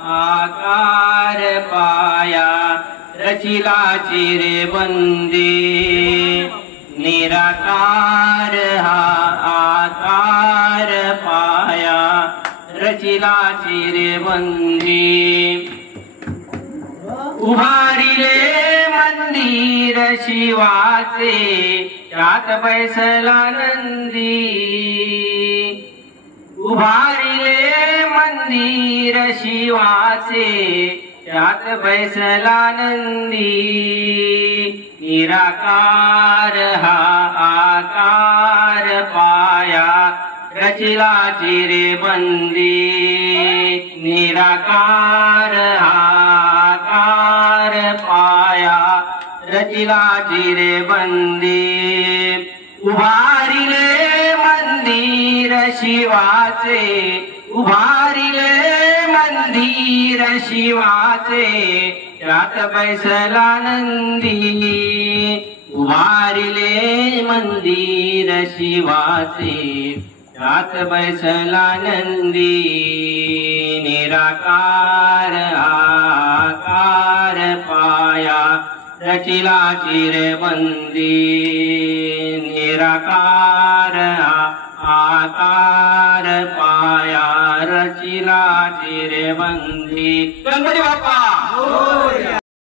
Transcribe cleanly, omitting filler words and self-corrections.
आकार पाया रचिला चिरेबंदी निराकार हा आकार पाया रचिला चिरेबंदी उभारिले मंदिर शिवाचे त्यात बैसला नंदी उभारिले मंदिर शिवाचे त्यात बैसला नंदी निराकार हा आकार पाया रचिला चिरेबंदी निराकार हा आकार पाया रचिला चिरेबंदी उभारिले मंदिर शिवाचे उभारिले मंदिर शिवाचे त्यात बैसला नंदी उभारिले मंदिर शिवाचे त्यात बैसला नंदी निराकार आकार पाया रचिला चिरेबंदी निराकार आकार पाया रचिला चिरेबंदी गणपती बाप्पा